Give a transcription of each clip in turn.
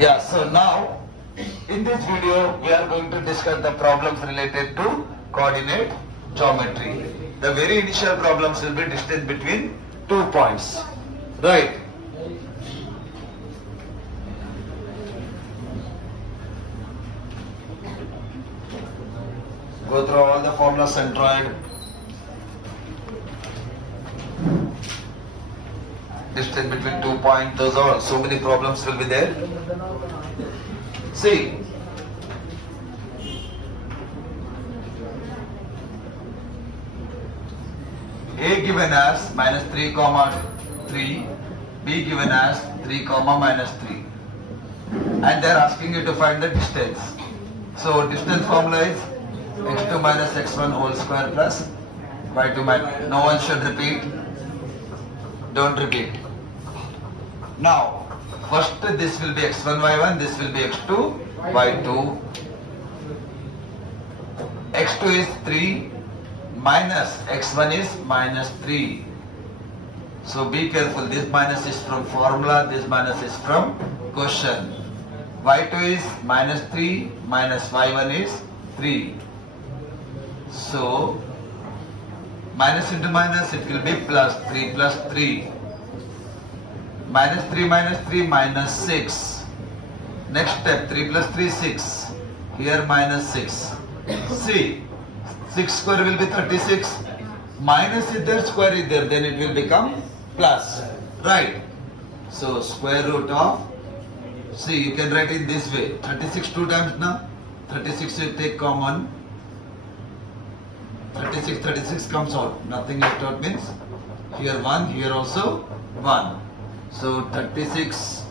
Yeah, so now in this video we are going to discuss the problems related to coordinate geometry. The very initial problems will be distance between 2 points. Right. Go through all the formulas centroid. Distance between 2 points, those are so many problems will be there. See, A given as minus 3 comma 3, B given as 3 comma minus 3, and they are asking you to find the distance. So distance formula is x2 minus x1 whole square plus y2 minus, no one should repeat, don't repeat. Now first this will be x1 y1, this will be x2 y2. x2 is 3 minus x1 is minus 3. So be careful, this minus is from formula, this minus is from question. y2 is minus 3 minus y1 is 3. So minus into minus, it will be plus 3 plus 3. Minus 3 minus 6. Next step, 3 plus 3 6. Here minus 6. See, 6 square will be 36. Minus is there, square is there, then it will become plus. Right. So square root of, see, you can write it this way. 36 2 times now. 36 you take common. 36 comes out. Nothing left out means here 1, here also 1. So 36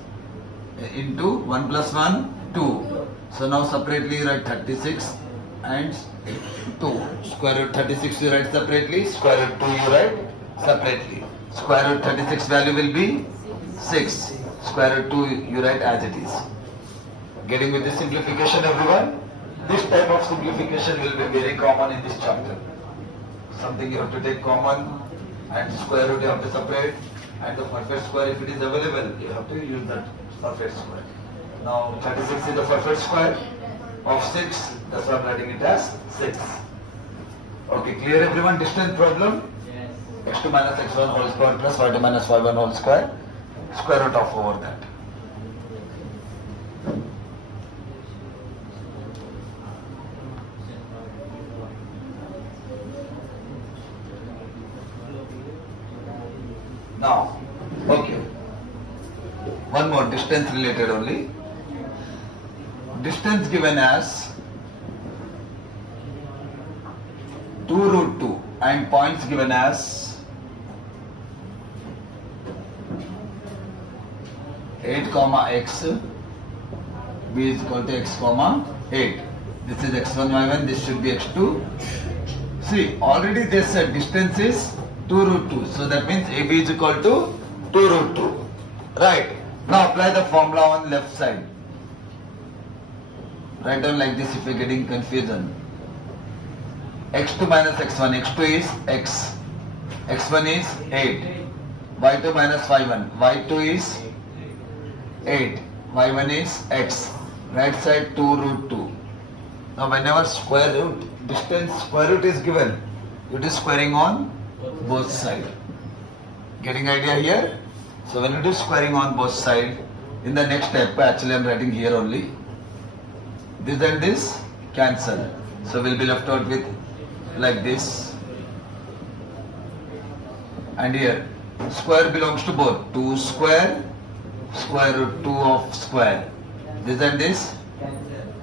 into 1 plus 1, 2. So now separately write 36 and 2. Square root 36 you write separately, square root 2 you write separately. Square root 36 value will be 6. Square root 2 you write as it is. Getting with this simplification, everyone? This type of simplification will be very common in this chapter. Something you have to take common and square root you have to separate, and the perfect square, if it is available, you have to use that perfect square. Now 36 is the perfect square of 6, that's why I am writing it as 6. Okay, clear everyone? Distance problem? Yes. x2 minus x1 whole square plus y2 minus y1 whole square, square root of over that. Now, okay, one more distance related only. Distance given as 2 root 2 and points given as 8 comma x, b is equal to x comma 8. This is x1 y1, this should be x2. See, already they said distance is 2 root 2. So that means AB is equal to 2 root 2. Right. Now apply the formula on left side. Write down like this if you are getting confusion. x2 minus x1. x2 is x. x1 is 8. y2 minus y1. y2 is 8. y1 is x. Right side 2 root 2. Now whenever square root, distance square root is given, it is squaring on both sides. Getting idea here? So when you do squaring on both sides, in the next step, actually I am writing here only, this and this cancel. So we'll be left out with like this. And here, square belongs to both. 2 square, square root 2 of square. This and this,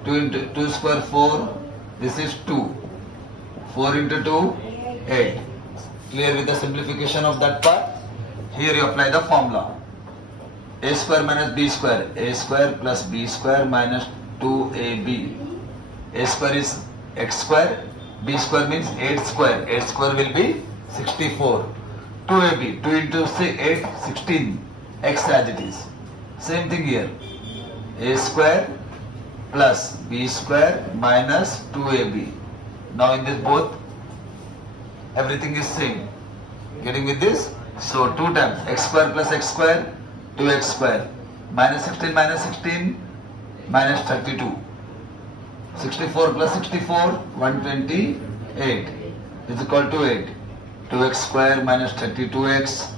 2 into 2 square 4, this is 2. 4 into 2, 8. Clear with the simplification of that part? Here you apply the formula. A square minus b square. A square plus b square minus 2ab. A square is x square. B square means 8 square. 8 square will be 64. 2ab. 2 into 8, 16. X as it is. Same thing here. A square plus b square minus 2ab. Now in this both, everything is same. Getting with this? So 2 times x square plus x square, 2x square. Minus 16, minus 32. 64 plus 64, 128 is equal to 8. 2x square minus 32x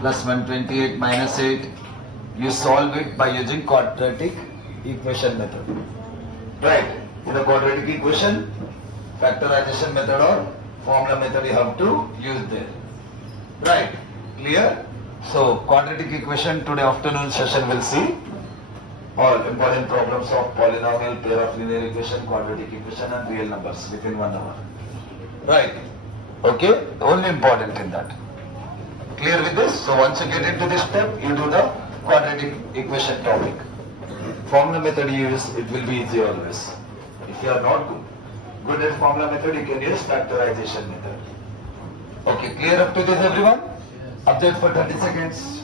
plus 128 minus 8. You solve it by using quadratic equation method. Right? In the quadratic equation, factorization method or formula method you have to use there. Right? Clear? So, quadratic equation today afternoon session will see all important problems of polynomial, pair of linear equation, quadratic equation and real numbers within 1 hour. Right? Okay? Only important in that. Clear with this? So once you get into this step, you do the quadratic equation topic. Formula method you use, it will be easy always. If you are not good at formula method, you can use factorization method. Okay, clear up to this everyone? Update for 30 seconds.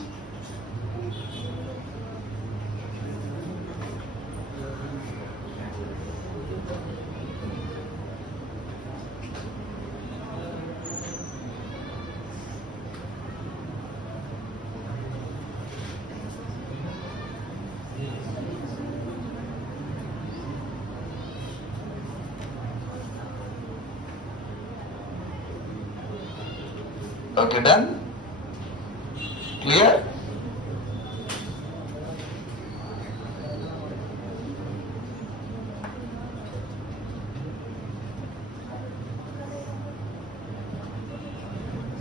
Okay, done? Clear?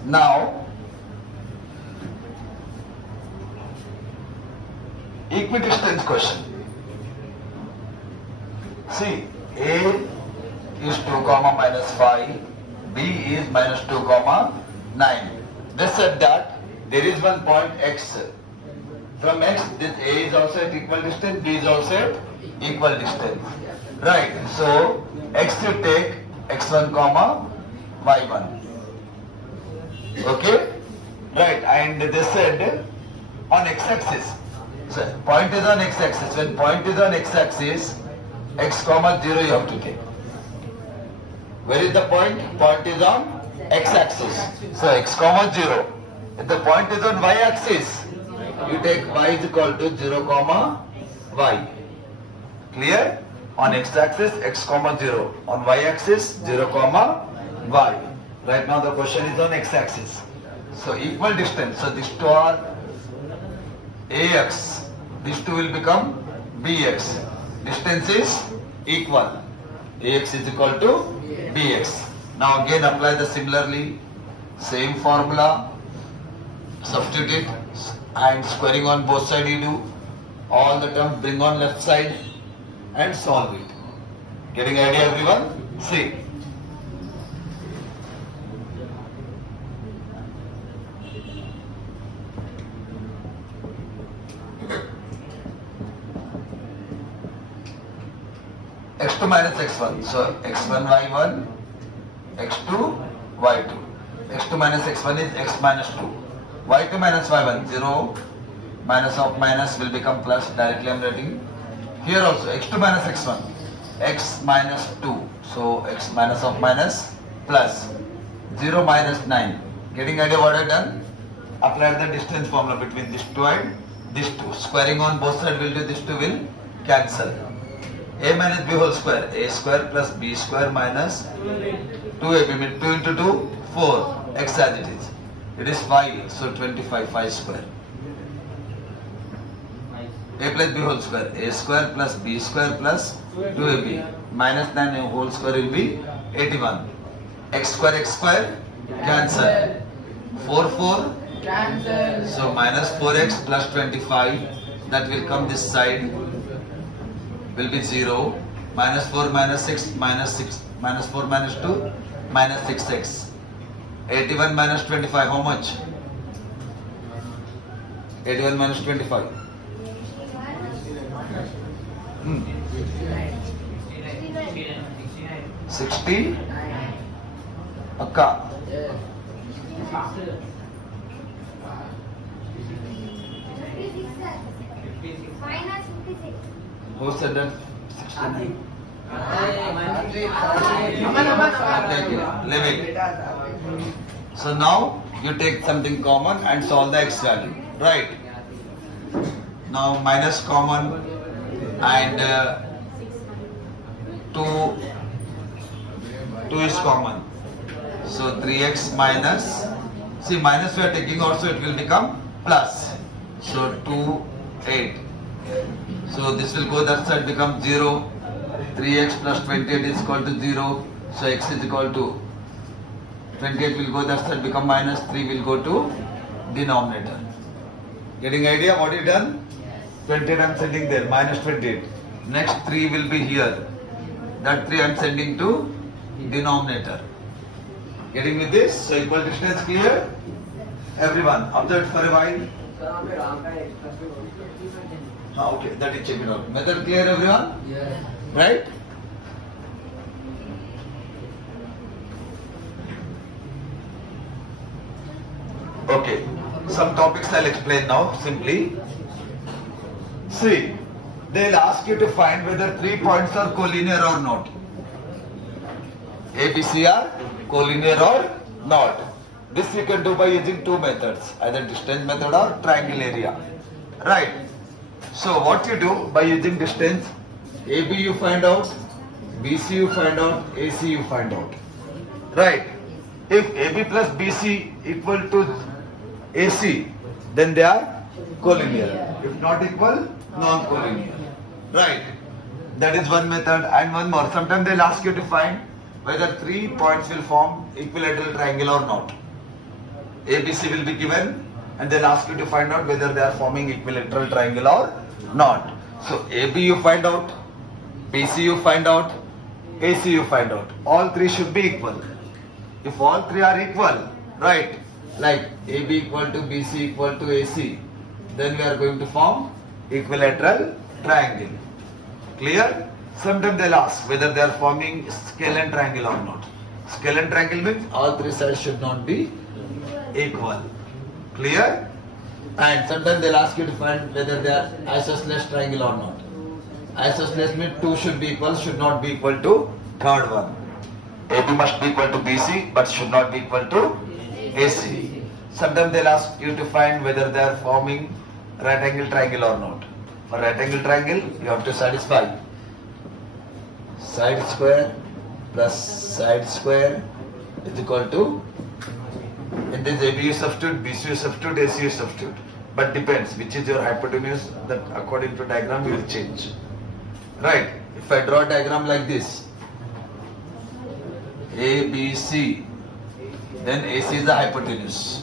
Now, equidistance question. See, A is 2 comma minus 5, B is minus 2 comma 9. They said that there is one point X. From X, this A is also at equal distance, B is also at equal distance. Right, so X you take X1 comma Y1. Okay? Right, and they said on X-axis. So point is on X-axis. When point is on X-axis, X comma 0 you have to take. Where is the point? Point is on X-axis. So X comma 0. If the point is on Y-axis, you take Y is equal to 0 comma Y. Clear? On X-axis, X comma 0. On Y-axis, 0 comma Y. Right now the question is on X-axis. So equal distance. So these two are AX. These two will become BX. Distance is equal. AX is equal to BX. Now again apply the similarly same formula, substitute it and squaring on both sides you do. All the terms bring on left side and solve it. Getting idea everyone? See. X2 minus X1. So X1 Y1, X2 Y2. X2 minus X1 is X minus 2. Y2 minus Y1, 0 minus of minus will become plus. Directly I am writing. Here also X2 minus X1, X minus 2. So X minus of minus plus 0 minus 9. Getting idea what I have done? Apply the distance formula between this 2 and this 2. Squaring on both sides will do, this 2 will cancel. A minus B whole square, A square plus B square minus 2AB, means 2 into 2, 4, X as it is. It is 5, so 25, 5 square. A plus B whole square, A square plus B square plus 2AB, minus 9 whole square will be 81. X square, cancel. 4, 4, cancel. So minus 4x plus 25, that will come this side. Will be 0, minus 4 minus 6 minus 6 minus 4 minus 2 minus 6x. 81 minus 25, how much? 81 minus 25. 60. Akka. Who said that? 69. Leave it. So now you take something common and solve the x value. Right? Now minus common, and 2 is common. So 3x minus, see minus we are taking also, it will become plus. So 2, 8. So this will go that side, become 0. 3x plus 28 is equal to 0. So x is equal to 28 will go that side, become minus, 3 will go to denominator. Getting idea what you done? 28 I am sending there, minus 28. Next 3 will be here. That 3 I am sending to denominator. Getting with this? So equal distance clear? Everyone, observe for a while. Okay, that is check it out. Method clear everyone? Yes. Right? Okay, some topics I'll explain now simply. See, they'll ask you to find whether 3 points are collinear or not. A, B, C are collinear or not. This you can do by using two methods, either distance method or triangle area. Right. So what you do by using distance, AB you find out, BC you find out, AC you find out. Right. If AB plus BC equal to AC, then they are collinear. If not equal, non-collinear. Right. That is one method. And one more. Sometimes they'll ask you to find whether 3 points will form equilateral triangle or not. ABC will be given and they'll ask you to find out whether they are forming equilateral triangle or not. So AB you find out, BC you find out, AC you find out. All three should be equal. If all three are equal, right, like AB equal to BC equal to AC, then we are going to form equilateral triangle. Clear? Sometimes they'll ask whether they are forming scalene triangle or not. Scalene triangle means all three sides should not be equal. Clear? And sometimes they'll ask you to find whether they are isosceles triangle or not. Isosceles means two should be equal, should not be equal to third one. AB must be equal to BC but should not be equal to AC. Sometimes they'll ask you to find whether they are forming right angle triangle or not. For right angle triangle, you have to satisfy side square plus side square is equal to, in this AB you substitute, BC you substitute, AC you substitute. But depends which is your hypotenuse, that according to diagram you will change. Right? If I draw a diagram like this, A, B, C, then AC is the hypotenuse.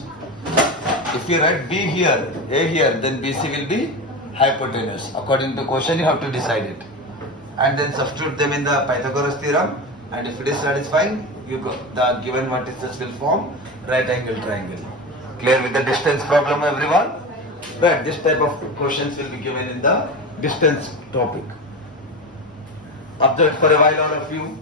If you write B here, A here, then BC will be hypotenuse. According to question you have to decide it. And then substitute them in the Pythagoras theorem, and if it is satisfying, you go, the given vertices will form right angle triangle. Clear with the distance problem everyone? Right, this type of questions will be given in the distance topic. Observe for a while all of you.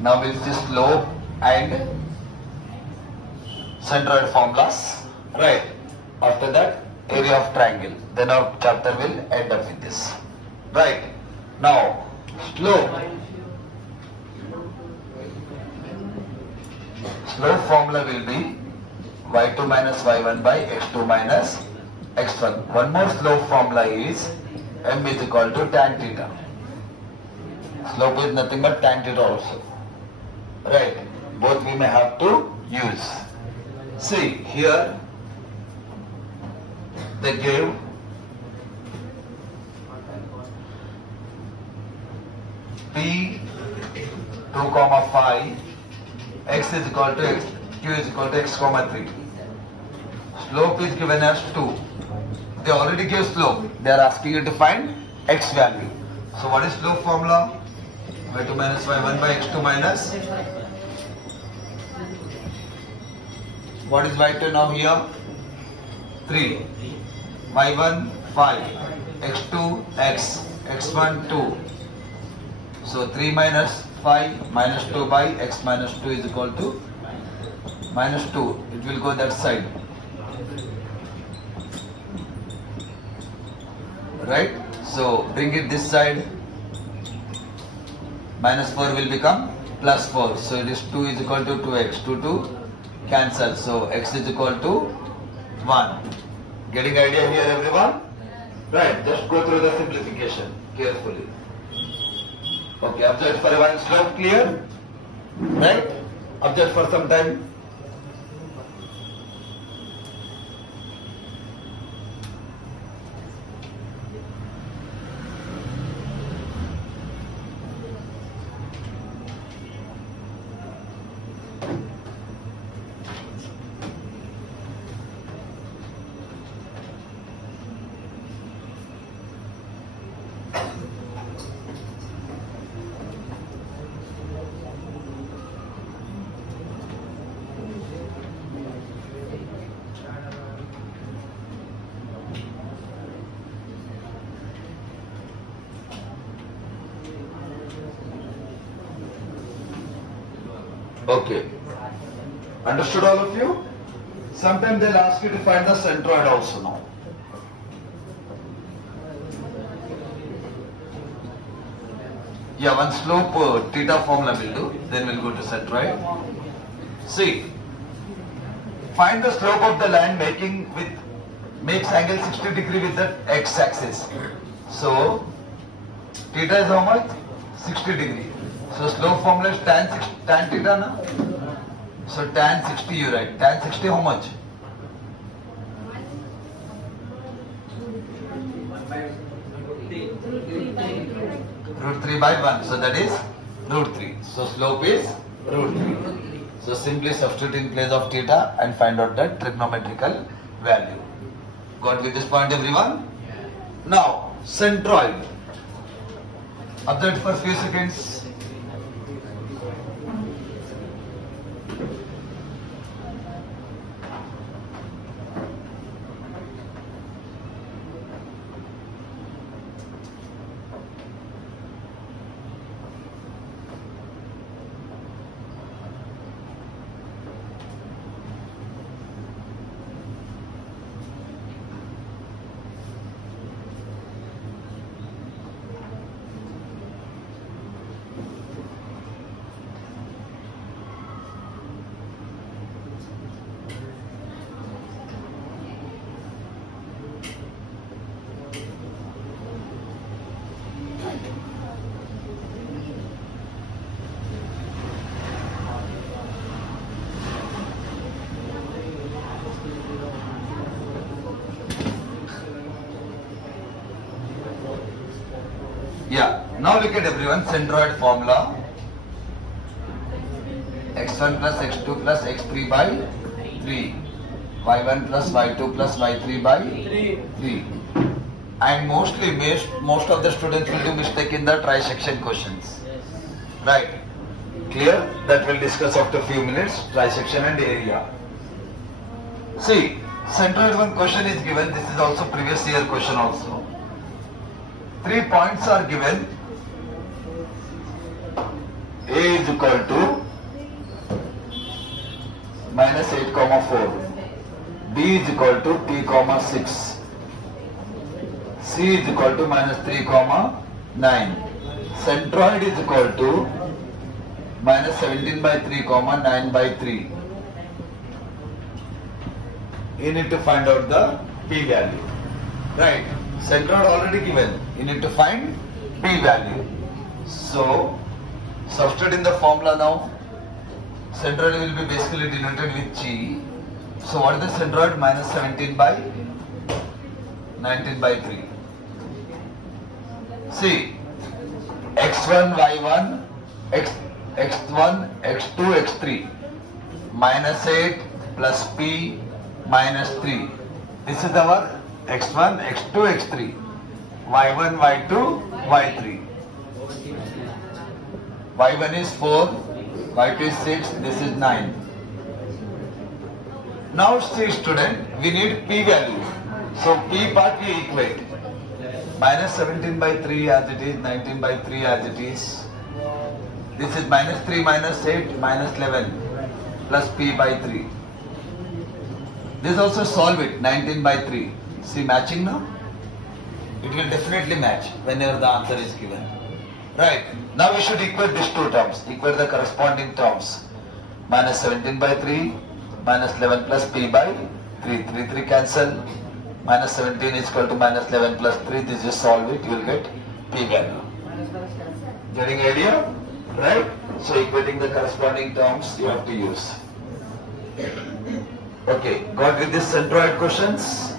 Now we'll see slope and centroid formulas. Right. After that, area of triangle. Then our chapter will end up with this. Right. Now, slope. Slope formula will be y2 minus y1 by x2 minus x1. One more slope formula is m is equal to tan theta. Slope is nothing but tan theta also. Right, both we may have to use. See, here they give P 2, 5, x is equal to x, q is equal to x, 3. Slope is given as 2. They already give slope. They are asking you to find x value. So what is slope formula? y2 minus y1 by x2 minus. What is y2 now here? 3. y1 5. x2 x. x1 2. So 3 minus 5 minus 2 by x minus 2 is equal to minus 2. It will go that side. Right? So bring it this side. Minus 4 will become plus 4. So it is 2 is equal to 2x. 2 cancel. So x is equal to 1. Getting idea here, everyone? Right. Just go through the simplification carefully. Okay. Observe for one slope. Clear? Right? Observe for some time. Okay. Understood all of you? Sometimes they'll ask you to find the centroid also now. Yeah, one slope theta formula will do. Then we'll go to centroid. See, find the slope of the line makes angle 60 degree with the x-axis. So theta is how much? 60 degree. So slope formula is tan theta, na? So tan 60 you write. Tan 60 how much? Root 3 by 1. So that is root 3. So slope is root 3. So simply substitute in place of theta and find out the trigonometrical value. Got with this point, everyone? Now centroid. Observe for few seconds. Yeah, now look at everyone, centroid formula. x1 plus x2 plus x3 by 3. y1 plus y2 plus y3 by 3. And mostly, most of the students will do mistake in the trisection questions. Right? Clear? That we'll discuss after a few minutes, trisection and area. See, centroid one question is given. This is also previous year question also. 3 points are given. A is equal to minus 8, 4. B is equal to 3, 6. C is equal to minus 3, 9. Centroid is equal to minus 17 by 3, 9 by 3. You need to find out the P value. Right? Centroid already given. You need to find P value. So, substitute in the formula now. Centroid will be basically denoted with G. So, what is the centroid? Minus 17 by 19 by 3. See, x1, y1, x1, x2, x3. Minus 8 plus P minus 3. This is our x1, x2, x3. y1, y2, y3. y1 is 4, y2 is 6, this is 9. Now see student, we need P value. So P part we equate. Minus 17 by 3 as it is, 19 by 3 as it is. This is minus 3 minus 8 minus 11 plus p by 3. This also solve it, 19 by 3. See matching now? It will definitely match whenever the answer is given. Right. Now we should equate these two terms. Equate the corresponding terms. Minus 17 by 3 minus 11 plus p by 3. 3 cancel. Minus 17 is equal to minus 11 plus 3. This is solve it. You will get p value. Getting idea? Right? So equating the corresponding terms you have to use. Okay. Got with this centroid questions?